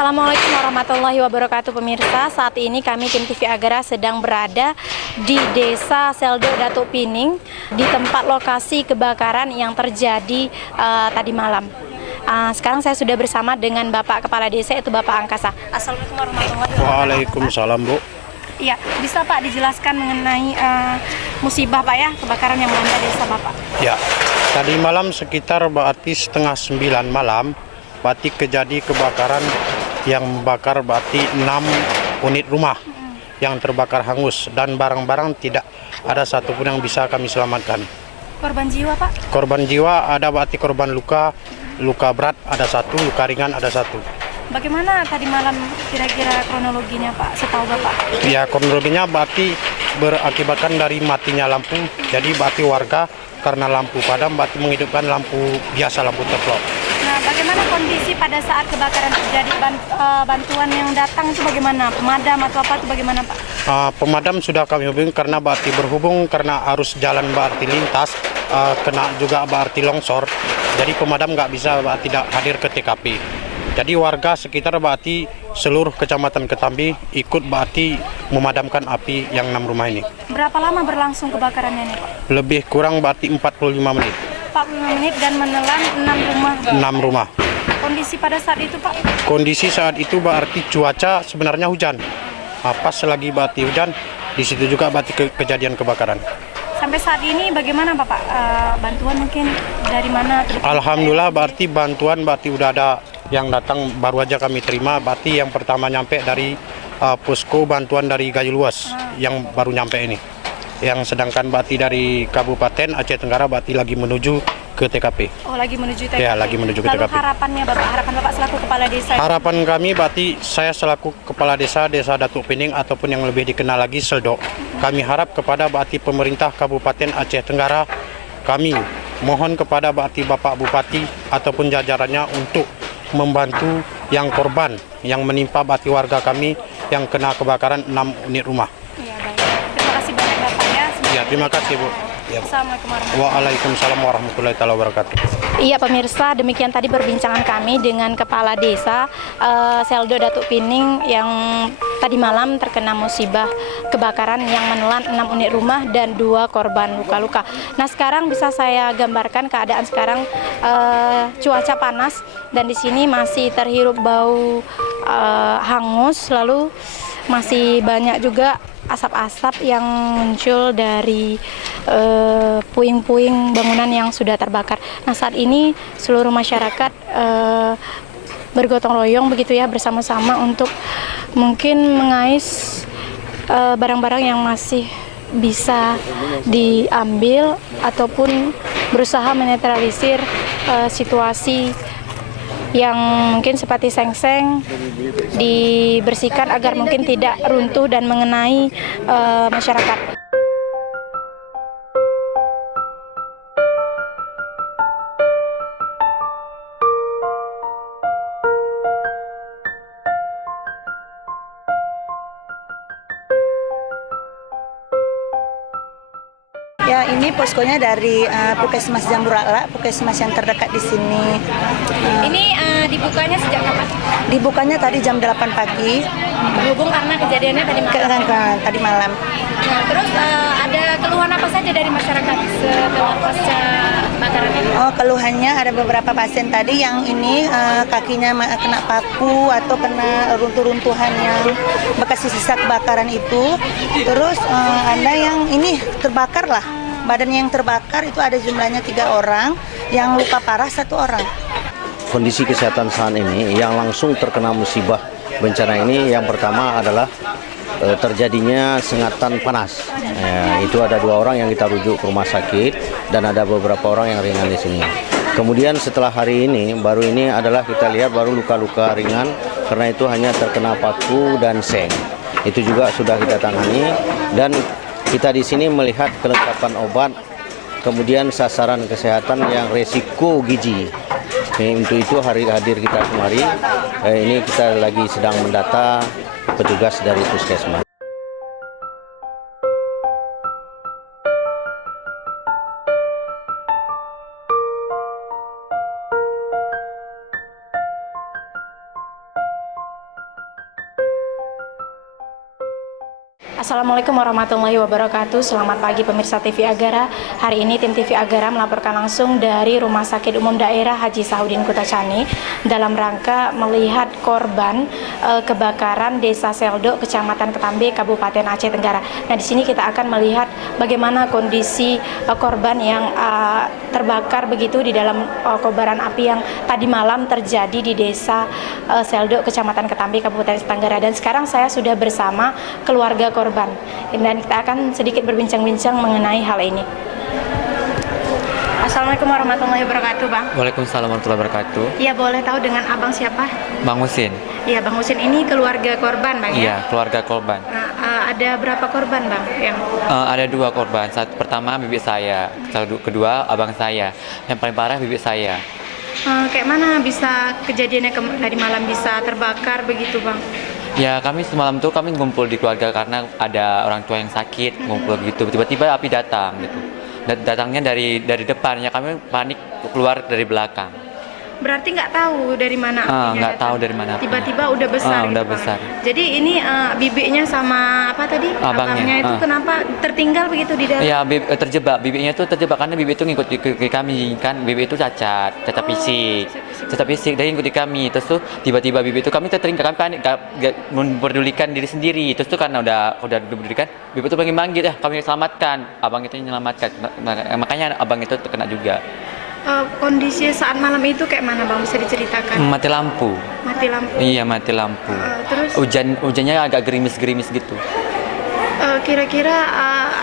Assalamualaikum warahmatullahi wabarakatuh pemirsa. Saat ini kami tim TV Agara sedang berada di Desa Seldo Datuk Pining di tempat lokasi kebakaran yang terjadi tadi malam. Sekarang saya sudah bersama dengan Bapak Kepala Desa, yaitu Bapak Angkasa. Assalamualaikum warahmatullahi wabarakatuh. Waalaikumsalam, Bu. Iya, bisa Pak dijelaskan mengenai musibah Pak ya, kebakaran yang melanda desa Bapak? Ya, tadi malam sekitar berarti setengah 9 malam, berarti kejadi kebakaran yang membakar berarti 6 unit rumah yang terbakar hangus dan barang-barang tidak ada satupun yang bisa kami selamatkan. Korban jiwa Pak? Korban jiwa ada berarti korban luka berat ada 1, luka ringan ada 1. Bagaimana tadi malam kira-kira kronologinya Pak, setahu Bapak? Ya, kronologinya berarti berakibatkan dari matinya lampu, jadi berarti warga karena lampu padam berarti menghidupkan lampu biasa, lampu teplok. Nah, bagaimana kondisi pada saat kebakaran terjadi? Bantuan yang datang itu bagaimana? Pemadam atau apa itu bagaimana Pak? Pemadam sudah kami hubungi karena berarti berhubung karena arus jalan berarti lintas, kena juga berarti longsor, jadi pemadam nggak bisa berarti tidak hadir ke TKP. Jadi warga sekitar berarti seluruh kecamatan Ketambi ikut berarti memadamkan api yang 6 rumah ini. Berapa lama berlangsung kebakarannya ini Pak? Lebih kurang berarti 45 menit. 45 menit dan menelan 6 rumah. 6 rumah. Kondisi pada saat itu Pak? Kondisi saat itu berarti cuaca sebenarnya hujan. Pas lagi berarti hujan, di situ juga berarti kejadian kebakaran. Sampai saat ini bagaimana Bapak? Bantuan mungkin dari mana? Alhamdulillah berarti bantuan berarti udah ada yang datang, baru aja kami terima. Berarti yang pertama nyampe dari posko bantuan dari Gayo Luas yang baru nyampe ini. Yang sedangkan berarti dari Kabupaten Aceh Tenggara berarti lagi menuju ke TKP. Oh, lagi menuju TKP. Ya, lagi menuju ke Lalu TKP. harapannya Bapak, harapan Bapak selaku kepala desa? Harapan kami berarti saya selaku kepala desa Datuk Pining ataupun yang lebih dikenal lagi Seldo. Kami harap kepada berarti pemerintah Kabupaten Aceh Tenggara, kami mohon kepada berarti Bapak Bupati ataupun jajarannya untuk membantu yang korban yang menimpa berarti warga kami yang kena kebakaran 6 unit rumah. Iya, baik. Terima kasih banyak Bapak ya. Ya, terima kasih Bu. Ya. Assalamualaikum warahmatullahi wabarakatuh. Waalaikumsalam warahmatullahi wabarakatuh. Iya pemirsa, demikian tadi perbincangan kami dengan Kepala Desa Seldo Datuk Pining yang tadi malam terkena musibah kebakaran yang menelan 6 unit rumah dan 2 korban luka-luka. Nah, sekarang bisa saya gambarkan keadaan sekarang, cuaca panas dan di sini masih terhirup bau hangus, lalu masih banyak juga asap-asap yang muncul dari puing-puing bangunan yang sudah terbakar. Nah, saat ini seluruh masyarakat bergotong royong begitu ya, bersama-sama untuk mungkin mengais barang-barang yang masih bisa diambil ataupun berusaha menetralisir situasi yang mungkin seperti seng-seng dibersihkan agar mungkin tidak runtuh dan mengenai masyarakat. Ya, ini poskonya dari Puskesmas Jambu Rakla, Puskesmas yang terdekat di sini. Ini dibukanya sejak kapan? Dibukanya tadi jam 8 pagi. Berhubung karena kejadiannya tadi malam. Tadi malam. Nah, terus ada keluhan apa saja dari masyarakat setelah pasca kebakaran ini? Oh, keluhannya ada beberapa pasien tadi yang ini kakinya kena paku atau kena runtuh-runtuhan yang bekas sisa kebakaran itu. Terus ada yang ini terbakar lah. Badan yang terbakar itu ada jumlahnya 3 orang, yang luka parah 1 orang. Kondisi kesehatan saat ini yang langsung terkena musibah bencana ini, yang pertama adalah terjadinya sengatan panas. Itu ada 2 orang yang kita rujuk ke rumah sakit dan ada beberapa orang yang ringan di sini. Kemudian setelah hari ini, baru ini adalah kita lihat baru luka-luka ringan karena itu hanya terkena paku dan seng. Itu juga sudah kita tangani dan kita di sini melihat kelengkapan obat, kemudian sasaran kesehatan yang resiko gizi. Untuk itu hadir kita kemari. Ini kita lagi sedang mendata petugas dari Puskesmas. Assalamualaikum warahmatullahi wabarakatuh. Selamat pagi pemirsa TV Agara. Hari ini tim TV Agara melaporkan langsung dari Rumah Sakit Umum Daerah Haji Sahuddin Kutacani dalam rangka melihat korban kebakaran Desa Seldo, Kecamatan Ketambe, Kabupaten Aceh Tenggara. Nah, di sini kita akan melihat bagaimana kondisi korban yang terbakar begitu di dalam kobaran api yang tadi malam terjadi di Desa Seldo, Kecamatan Ketambe, Kabupaten Aceh Tenggara. Dan sekarang saya sudah bersama keluarga korban. Dan kita akan sedikit berbincang-bincang mengenai hal ini. Assalamualaikum warahmatullahi wabarakatuh, Bang. Waalaikumsalam warahmatullahi wabarakatuh. Iya, boleh tahu dengan Abang siapa? Bang Husin. Iya, Bang Husin, ini keluarga korban, Bang, ya? Iya, keluarga korban. Nah, ada berapa korban, Bang? Ada 2 korban. Satu pertama bibi saya, kedua abang saya. Yang paling parah bibi saya. Kayak mana bisa kejadiannya tadi malam bisa terbakar begitu, Bang? Ya, kami semalam tuh kami ngumpul di keluarga karena ada orang tua yang sakit, ngumpul gitu. Tiba-tiba api datang gitu. Datangnya dari depan, ya kami panik keluar dari belakang. Berarti nggak tahu dari mana apinya Nggak datang? tahu dari mana apinya. Tiba-tiba udah besar. Udah gitu, Bang. besar. Jadi ini bibinya sama apa tadi? Abangnya. Itu kenapa tertinggal begitu di dalam? Ya, terjebak. Bibinya tuh terjebak karena bibi itu ngikut ke kami kan. Bibi itu cacat fisik. Cacat fisik dari ngikuti kami. Terus tuh tiba-tiba bibi itu kami tertinggal, kami panik, gak memperdulikan diri sendiri. Terus tuh karena udah diperdulikan, bibi itu manggil ya kami selamatkan. Abang itu menyelamatkan. Makanya abang itu terkena juga. Kondisi saat malam itu kayak mana, Bang? Bisa diceritakan? Mati lampu. Mati lampu. Iya, mati lampu. Terus Hujannya agak gerimis-gerimis gitu. Kira-kira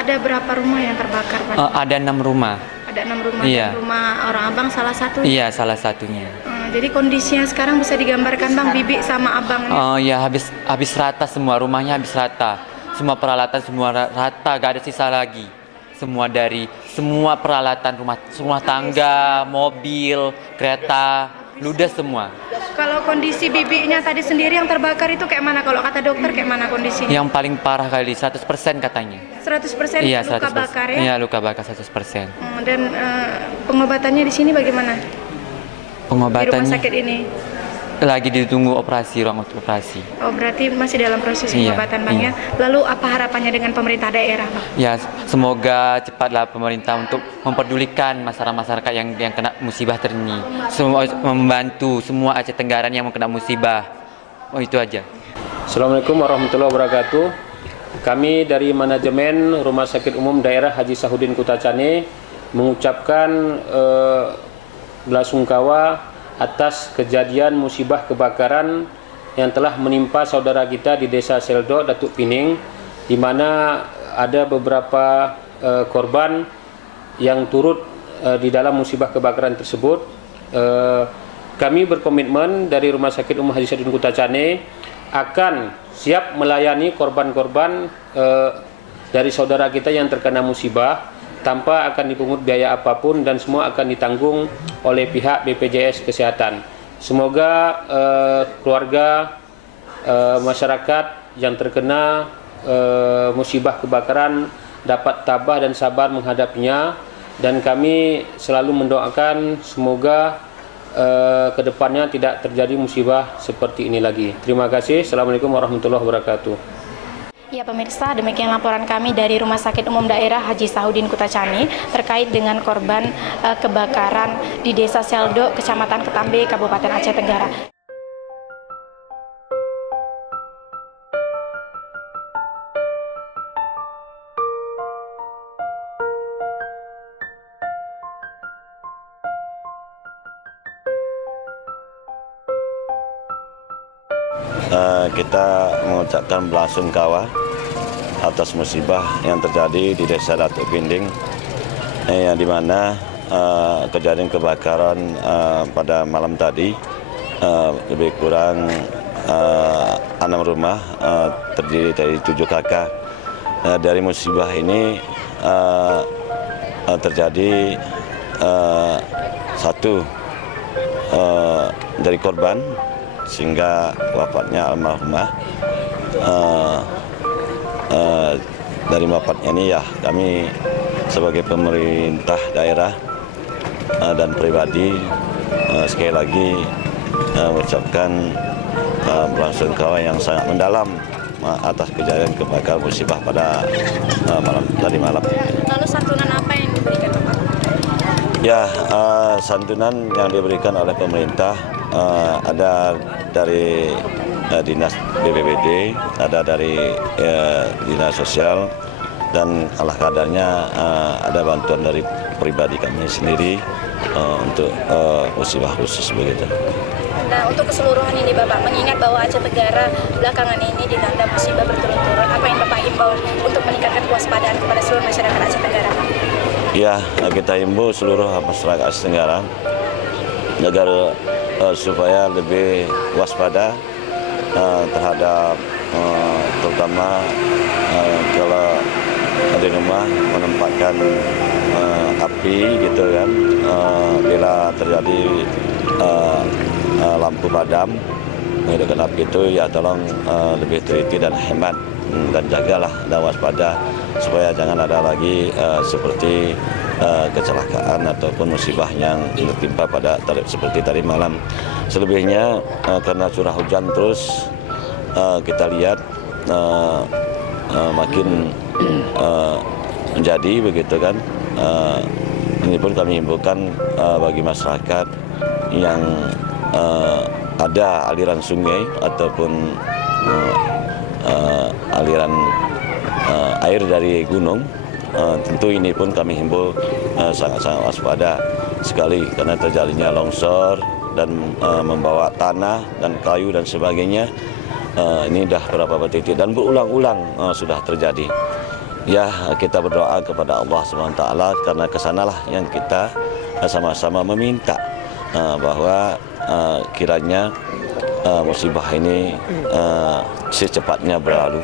ada berapa rumah yang terbakar, Pak? Ada 6 rumah. Ada 6 rumah. Iya. Dan rumah orang Abang salah satu. Iya, salah satunya. Jadi kondisinya sekarang bisa digambarkan, Bang, bibi sama abang. Ya habis rata semua, rumahnya habis rata. Semua peralatan semua rata, gak ada sisa lagi. Semua peralatan rumah tangga, mobil, kereta, ludes semua. Kalau kondisi bibinya tadi sendiri yang terbakar itu kayak mana? Kalau kata dokter kayak mana kondisinya? Yang paling parah kali 100% katanya. 100% Iya, luka 100%. bakar ya? Iya, luka bakar 100%. Dan pengobatannya di sini bagaimana? Di rumah Pengobatannya sakit ini? lagi ditunggu ruang operasi. Oh, berarti masih dalam proses Iya, pengobatan, Bang, iya. ya? Lalu apa harapannya dengan pemerintah daerah, Bang? Ya, semoga cepatlah pemerintah untuk memperdulikan masyarakat yang kena musibah ini. Semua membantu semua Aceh Tenggara yang kena musibah. Oh, itu aja. Assalamualaikum warahmatullahi wabarakatuh. Kami dari manajemen Rumah Sakit Umum Daerah Haji Sahuddin Kutacani mengucapkan belasungkawa atas kejadian musibah kebakaran yang telah menimpa saudara kita di Desa Seldo, Datuk Pining, di mana ada beberapa korban yang turut di dalam musibah kebakaran tersebut. Kami berkomitmen dari Rumah Sakit Umum Haji Sahuddin Kutacani akan siap melayani korban-korban dari saudara kita yang terkena musibah tanpa akan dipungut biaya apapun dan semua akan ditanggung oleh pihak BPJS Kesehatan. Semoga keluarga masyarakat yang terkena musibah kebakaran dapat tabah dan sabar menghadapinya, dan kami selalu mendoakan semoga kedepannya tidak terjadi musibah seperti ini lagi. Terima kasih. Assalamualaikum warahmatullahi wabarakatuh. Ya, pemirsa, demikian laporan kami dari Rumah Sakit Umum Daerah Haji Sahuddin Kutacani terkait dengan korban kebakaran di Desa Seldo, Kecamatan Ketambe, Kabupaten Aceh Tenggara. Kita mengucapkan belasungkawa atas musibah yang terjadi di Desa Datuk Pining, yang dimana kejadian kebakaran pada malam tadi lebih kurang 6 rumah, terdiri dari 7 kakak. Dari musibah ini terjadi satu dari korban, sehingga wafatnya almarhumah. Dari wafatnya ini ya kami sebagai pemerintah daerah dan pribadi sekali lagi mengucapkan belasungkawa yang sangat mendalam atas kejadian kebakaran musibah pada tadi malam. Lalu santunan apa yang diberikan Bapak? Ya, santunan yang diberikan oleh pemerintah ada dari dinas BPBD, ada dari dinas sosial, dan ala kadarnya ada bantuan dari pribadi kami sendiri untuk musibah khusus begitu. Nah, untuk keseluruhan ini Bapak, mengingat bahwa Aceh Tenggara belakangan ini dilanda musibah berturut-turut, apa yang Bapak himbau untuk meningkatkan kewaspadaan kepada seluruh masyarakat Aceh Tenggara? Ya, kita himbau seluruh masyarakat Aceh Tenggara agar supaya lebih waspada terhadap terutama kalau di rumah menempatkan api gitu kan, bila terjadi lampu padam menghidupkan api itu ya tolong lebih teliti dan hemat dan jagalah dan waspada supaya jangan ada lagi seperti kecelakaan ataupun musibah yang menimpa pada seperti tadi malam. Selebihnya karena curah hujan terus kita lihat makin menjadi begitu kan. Ini pun kami himbaukan bagi masyarakat yang ada aliran sungai ataupun aliran air dari gunung, tentu ini pun kami himbau sangat-sangat waspada sekali karena terjadinya longsor dan membawa tanah dan kayu dan sebagainya. Ini dah beberapa titik dan berulang-ulang sudah terjadi. Ya, kita berdoa kepada Allah SWT karena kesanalah yang kita sama-sama meminta bahwa kiranya musibah ini secepatnya berlalu.